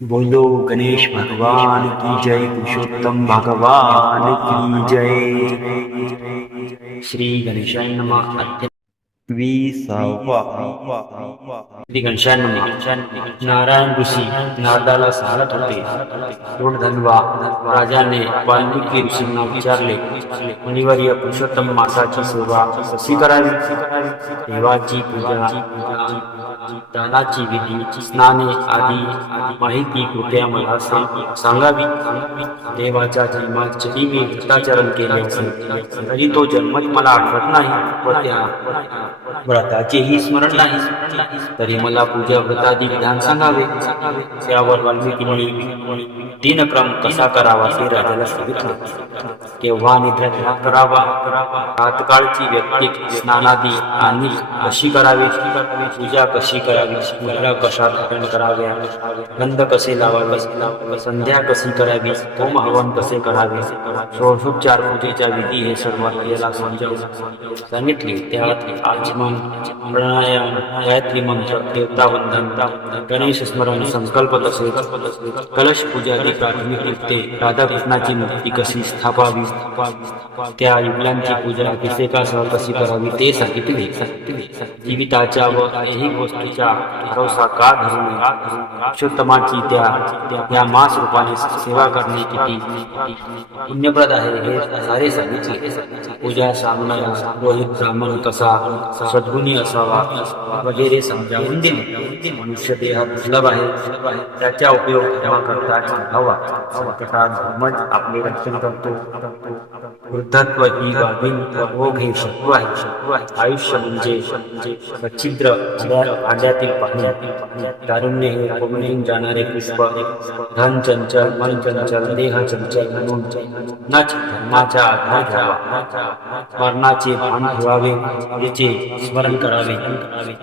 बोलो गणेश भगवान की जय, पुरुषोत्तम भगवान की जय। श्री गणेशाय नमः। विसावा श्री गणेशाय नमः। नारायण ऋषी नारदाला सांगत होते, धनवा राजाने वाल्मिकी ऋषींना विचारले, मुनिवर्य पुरुषोत्तम माताची सेवा कशी करावी? देवाची पूजा, दानाची विधी, स्नाने आदी माहिती कृपया मला सांगावी. देवाच्या जन्मात जरी मी व्रताचरण केले असेल तरी तो जन्मच मला आठवत नाही व त्या व्रताचेही स्मरण नाही. तरी मला पूजा व्रतादी विधान सांगावे. त्यावर वाल्मिकींनी दिनक्रम कसा करावा ते राजाला सांगितले. केव्हा निद्रा करावा, प्रातकाळची व्यक्तिक स्नानादी आणि कशी करावी, पूजा कशी करावी, मुद्रा कशा धारण कराव्या, गंध कसे लावावे, संध्या कशी करावी, होम हवन कसे करावे, षोडशोपचार पूजेचा विधी हे सर्व राजाला समजावून सांगितले. त्यात आचमन, प्राणायाम, गायत्री मंत्र, देवतावंदन, गणेश स्मरण, संकल्प तसेच कलश पूजा आदी प्राथमिक युक्ते, राधाकृष्णाची मूर्ती कशी स्थापावी, त्या युगलांची पूजा अभिषेकासह कशी करावी ते सांगितले. जीविताच्या व ऐहिक वस्तूच्या भरोसा का धरू नये, पुरुषोत्तमाची त्या मास रूपाने सेवा करणे किती पुण्यप्रद आहे हे सारे सांगितले. पूजा सांगणारा रोहित ब्राह्मण कसा सद्गुणी असावा वगैरे समजावून दिले. मनुष्य देह दुर्लभ आहे, त्याचा उपयोग धर्माकरता हवा. संकटात धर्मच आपले रक्षण करतो. वृद्धत्व ही गाभीन भोग हे शत्रू आहे. आयुष्य म्हणजे सच्छिद्र भांड्यातील पाणी. तारुण्य हे कोमेजून जाणारे पुष्प. धन चंचल, मन चंचल, देह चंचल म्हणून नच धर्माचा आधार घ्यावा. मरणाचे भान ठेवावे, याचे स्मरण करावे.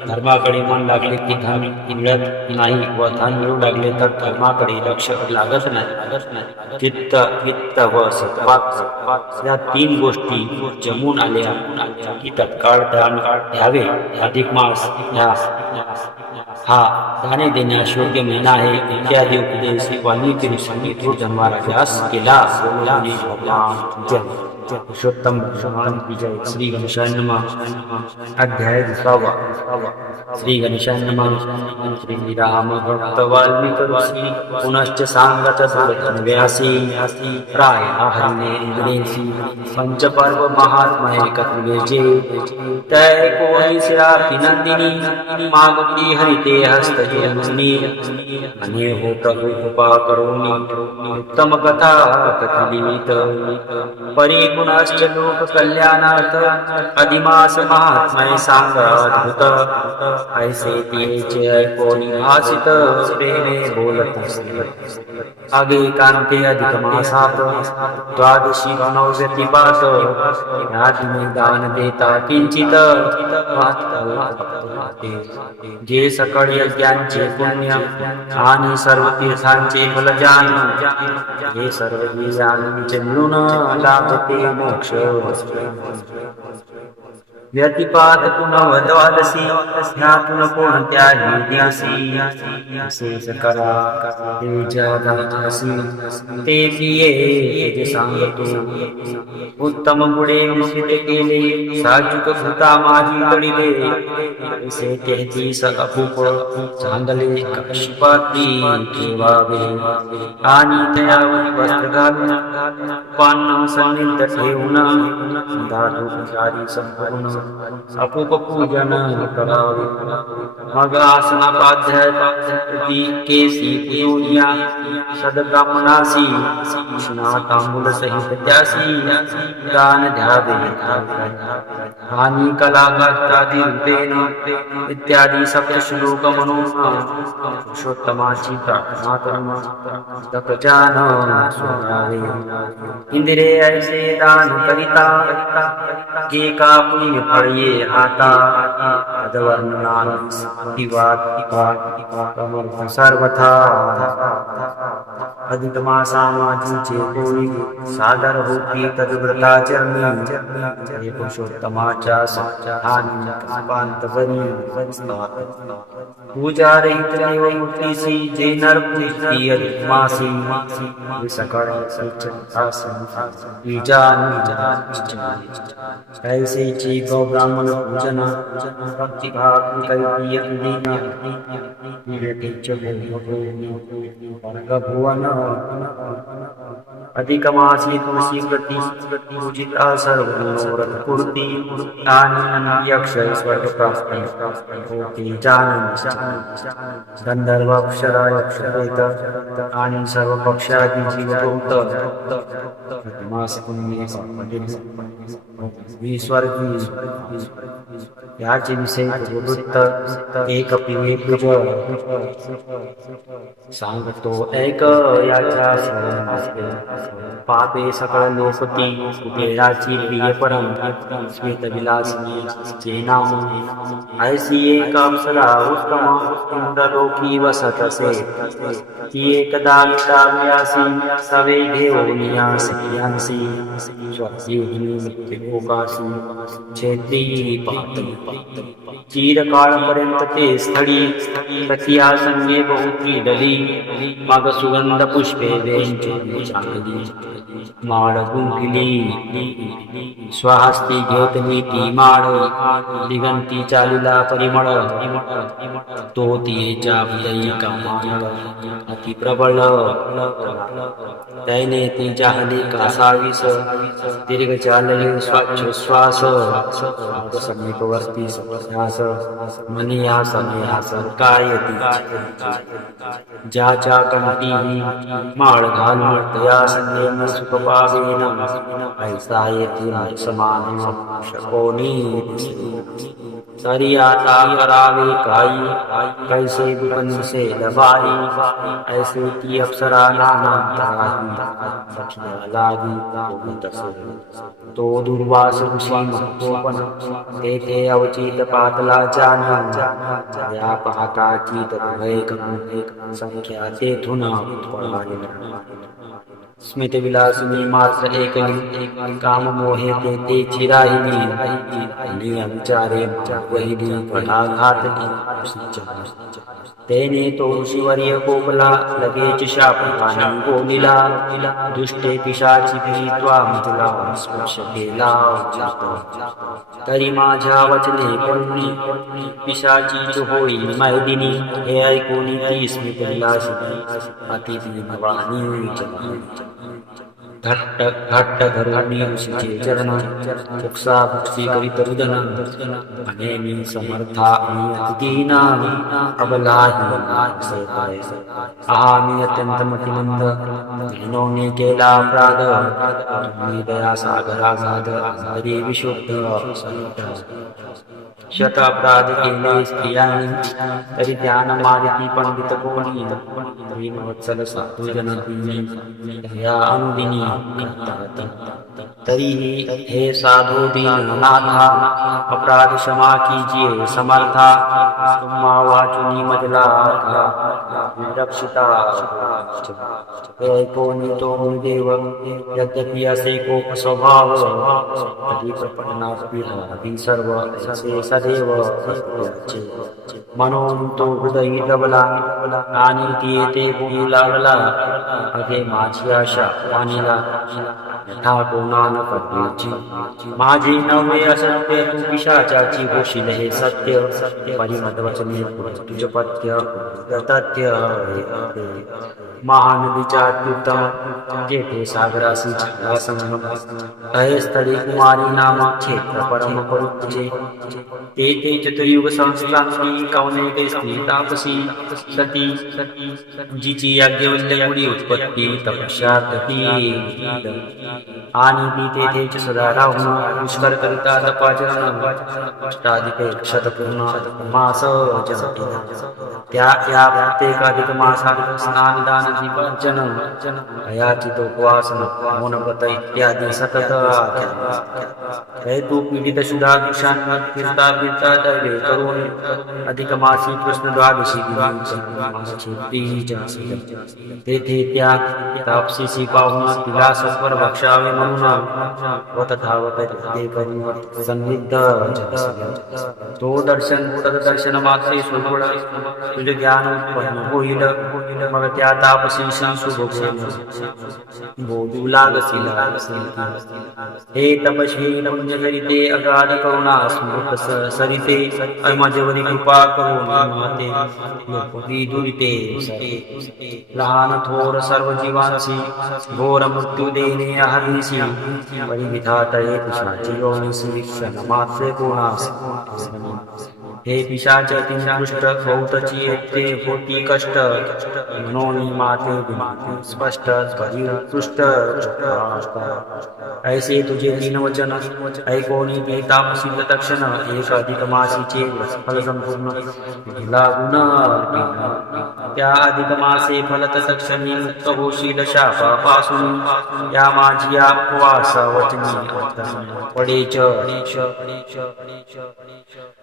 धर्माकडे मन लागले की धन मिळत नाही व धन मिळू लागले तर धर्माकडे लक्ष लागत नाही. चित्त, वित्त व सत्पात या तीन गोष्टी जमून आल्या की तत्काळ दान द्यावे. अधिक मास हा दाने देण्यास योग्य महिना आहे इत्यादी उपदेश वाल्मिकी ऋषींनी थोर धर्मराजास केला. पुरुषोत्तम भगवान की जय. श्री गणेशाय नमः. अध्याय 20. श्री गणेशाय नमः. श्री राम भक्त वाल्मिक ऋषी पुनश्च सांगत व्यासी प्राय हरिणे इंद्रेसी पंच पर्व महात्मय कथवेजे तय कोणी श्रापी नंदिनी मागुती हरिते हस्तजनी अने हो प्रभु कृपा करोनी उत्तम कथा कथलीत परी गुणाश्च लोक कल्याणार्थ अधिमास महात्मय सांग अद्भुत ऐसे तिचे ऐकोनी भासित प्रेमे बोलत आगे कांते अधिक मासात द्वादशी नवव्यतिपात यादिने दान देता किंचित जे सकळ यज्ञांचे पुण्य आणि सर्व तीर्थांचे फल जाण हे सर्व यज्ञांचे मिळून लाभते मोक्ष. व्यतिपात पुनः द्वादशी ह्यातून कोणत्याही दिवशी असेच करा ते जगासी ते प्रिये जे सांगतो. उत्तम पुढे मिश्रित केले साजूक भूता माझी तडिले असे 33 अपूप चांगले काशीपात्री ठेवावे आणि तयावर वस्त्र घालून पान सन्निध ठेवून धातुचारी संपूर्ण अपूप पूजन करावे. मग आसनापाध्याय केसी पुयोनिया सदकामनासी कृष्णा तांबूल सहित त्यासी दान द्यावे आणि कलाकारादी रूपेण इत्यादी सप्तश्लोक म्हणून पुरुषोत्तमाची प्रार्थना करून तपजान सोडावे. इंदिरे ऐसे दान करिता जे का पुण्य फळ ये आता तदवर्णनान सर्वथा अधिक मासामाजीचे कोळी सादर होती तद्व्रताचरणी हे पुरुषोत्तमाच्या स्थानी पांतवनी पूजा रहित देवमूर्तीसी जे नर प्रीती अधिक मासी सकळ ऐसेची गौ ब्राह्मण पूजन भक्तिभाव भुवन अधिक मासी तुलसी प्रति पूजिता सर्व मनोरथ पूर्ती आणि अक्षय स्वर्ग प्राप्ती होती जानन गंधर्व अक्षराय अक्षरेत आणि सर्व पक्षादी जीवभूत मास पुण्य विस्वर्गी याचे विषय वृत्त एक पिवे सांगतो ऐक याच्या पापे सकळ लोकती कुबेराची प्रिय परम श्वेत विलासिनी नाम ऐसी एक अप्सरा उत्तम सुंदरोकी वसत असे ती एकदा व्यासी सवे घेऊनियासी स्वजीवनी क्षेत्री चिरकाळपर्यंत ते स्थळी प्रथिया संगे बहुती डली मग सुगंध पुष्पे वेंची चांगली माळ गुंफिली स्वहस्ती घेतली ती माळ दिगंती चालिला परिमळ तो तिच्या हृदयी कामांग अति प्रबळ त्याने ती जाहली कासावीस दीर्घ चालली श्वास समीपवर्ती ध्यास मनियास नियास काय ज्याच्या कंठी माळ घालून तया संगेन सुख पावेन ऐसा येथील समान कोणी तरी आता करावे काही कैसे विपन्नसे लबाई ऐसे ती अप्सरा नानांतराही तो दुर्वास ऋषी महत्वपन तेथे अवचित पातला जाण या पाहताची तद्भय संख्या तेथून स्मित विलासिनी मात्र एकली काम मोहे ते चिराहिनी विचारे वहिली पटाघातली तेने तो ऋषीवर्य कोपला लगेच शापकाने बोलिला दुष्टे पिशाची भीत्वा तुला स्पर्श केला तरी माझ्या वचने करुणी पिशाची होई मैदिनी हे ऐकून ती स्मित विलासिनी अति दीनवाणी घट्ट धरुणी ऋषीचे चरण फुक्सा फुक्सी करीत रुदन अनेमी समर्था आणि अतिदीना अबलाही आम्ही अत्यंत मतिमंद धीनोने केला अपराध तुम्ही दया सागरा साध अंतरी विशुद्ध शत अपराध केले स्त्रियांनी तरी ध्यान मारिती पंडित कोणी वत्सल साधुजन या अनुदिनी तरीही हे साधू दीननाथा अपराध क्षमा कीजिए समर्था तुम्हा वाचुनी मजला रक्षिता कोणी तो देव यद्यपि असे कोप स्वभाव तरी प्रपन्नास्पी सर्व असे सदैव म्हणून तो हृदयी दबला आणि ती येते बोलू लागला अगे माझी आशा मानिला कोणान करण्याची माझे नवे असत्य तू पिशाचाची होशील हे सत्य परिमदवचने तुझ पथ्य तथ्य महानदीच्या अत्युत्तम जेथे सागरासी झाला संगम अहे स्थळी कुमारी नामा क्षेत्र परम परुचे तेथे चतुर्युग संस्थांची कौने स्त्री तापसी सती जिची याज्ञवल्क्य गुडी उत्पत्ती तपस्या आणि ती तेथेच सदा राहून पुष्कर करिता तपाचरण अष्टाधिक शतपूर्ण मास जपतील. त्या प्रत्येक अधिक मासात स्नान दान दीपार्चन अयाचित उपवास मौन व्रत इत्यादी सतत हे तू पीडित शुद्धा भिक्षान फिरता फिरता दैवे करून अधिक मासी कृष्ण द्वादशी तेथे त्या तापसीसी पाहून तिला सत्वर भक्षावे म्हणून व तथावत ते करून संदिग्ध तो दर्शन तदर्शन मात्रे सुगुण तुझे ज्ञान उत्पन्न होईल. मग त्या तापसीशी शुभ बोलू लागसिला. हे तपस्वी पुण्यकरिते अगाध करुणा स्मृत सरिते माझ्यावरी कृपा करून दुरिते लहान थोर सर्व जीवांसी घोर मृत्यू देणे हरनिसी परिविधातये पिशाची योनिसी क्षणमात्रे कोणास. हे पिशाच तिष्ट बहुतची येथे होती कष्ट म्हणून माते स्पष्ट उत्कृष्ट ऐसे तुझे तीन वचन ऐकोनी ते तापसी तक्षण एक अधिक मासीचे फल संपूर्ण लागून त्या अधिक मासे फलत तक्षणी मुक्त होशील शापापासून. या माझी उपवास वचनी पडेच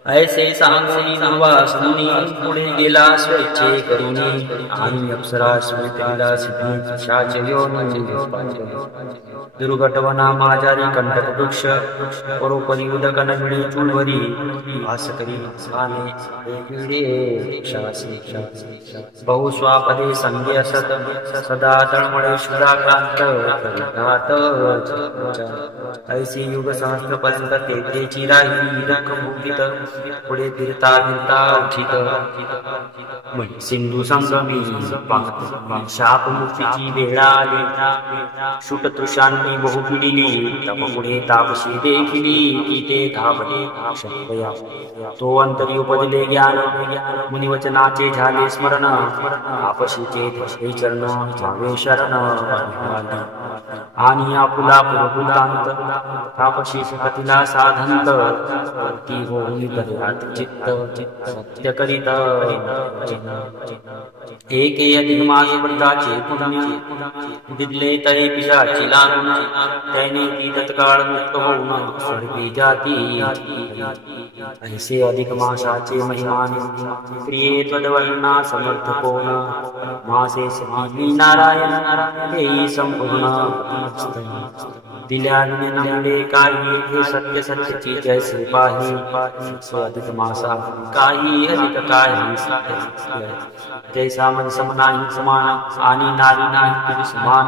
ऐसे सांगून वासुनी पुढे गेला स्वेच्छे करुणी आणि अप्सरा स्मृतीला सिद्धी शाचयोनी दुर्घटवना माझारी कंटक वृक्ष परोपरी उदक नमिळे चुळवरी भास करी बहुस्वापदे संगे असत सदा तळमळे शुराक्रांत ऐसी युग सहस्त्र पर्यंत तेथेची राहिली दुःख मुक्तीत पुढे फिरता फिरता उठित सिंधू संगमी शाप मुक्तीची वेळ आली. शुट तृषांनी बहु पिडिली तप पुढे तापशी देखिली की ते धावले तो अंतरी उपदिले ज्ञान मुनिवचनाचे झाले स्मरण आपशीचे धसले चरण जावे शरण आणि आपुला पुरभूतांत तापशी सुखतीला साधंत ती होऊन करत चित्त सत्य करीत एक अधिक मास व्रताचे पुण्य दिले तरी पिशाची लागून त्याने ती तत्काळ मुक्त होऊन स्वर्गी जाती. ऐसे अधिक मासाचे महिमाने प्रिये त्वदवर्णा समर्थ कोण मासे श्री नारायण हे संपूर्ण दिल्या विने काही हे सत्य सत्यची जैसे पाही अधिक मासा काही अधिक काही जैसा मन नाही समान आणि नारी नाही समान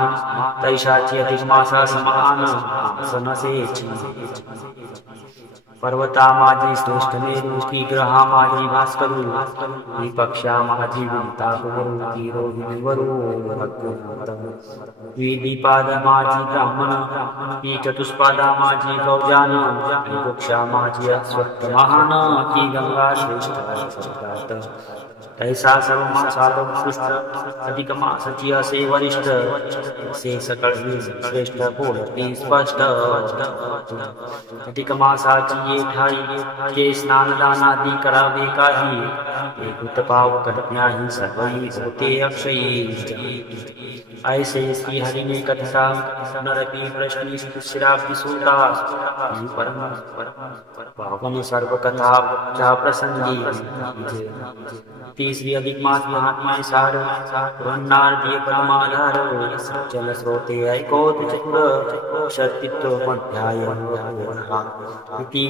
तैशाची अधिक मासा समान सनसेची. पर्वता माझी श्रेष्ठ मेरू की ग्रहा माझी भास्करू ही पक्षा माझी विंता करू की रोहिणी वरू दीपाद माझी ब्राह्मण की चतुष्पादा माझी गौजान ही वृक्षा माझी अस्वत्थ महान की गंगा श्रेष्ठ. ऐसा सर्व मासात उत्कृष्ट अधिक मासाची असे वरिष्ठ असे सकळ श्रेष्ठ बोलती स्पष्ट. अधिक मासाची ये ठाई के स्नानदानादी करावे काही एक पाव कटण्याही सर्वही होते अक्षयी. ऐसे श्री हरिने कथा नरपी प्रश्नी शिरापी सूता परम पावन सर्व कथा प्रसंगी. तीसरी अधिक मास महात्मा सार वर्णार्दीय परमाधार जल स्रोते ऐकोत चक्र शक्तित्व अध्याय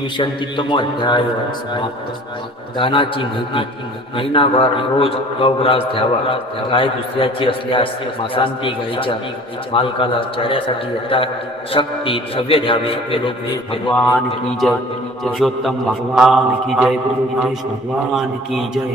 विशंतित्व अध्याय समाप्त. दानाची माहिती महिनाभर रोज गौग्रास द्यावा. गाय दुसऱ्याची असल्यास मासांती गायीच्या मालकाला चर्यासाठी शक्ती सव्य द्यावे. भगवान की जय. पुरुषोत्तम भगवान की जय. गुरु भगवान की जय.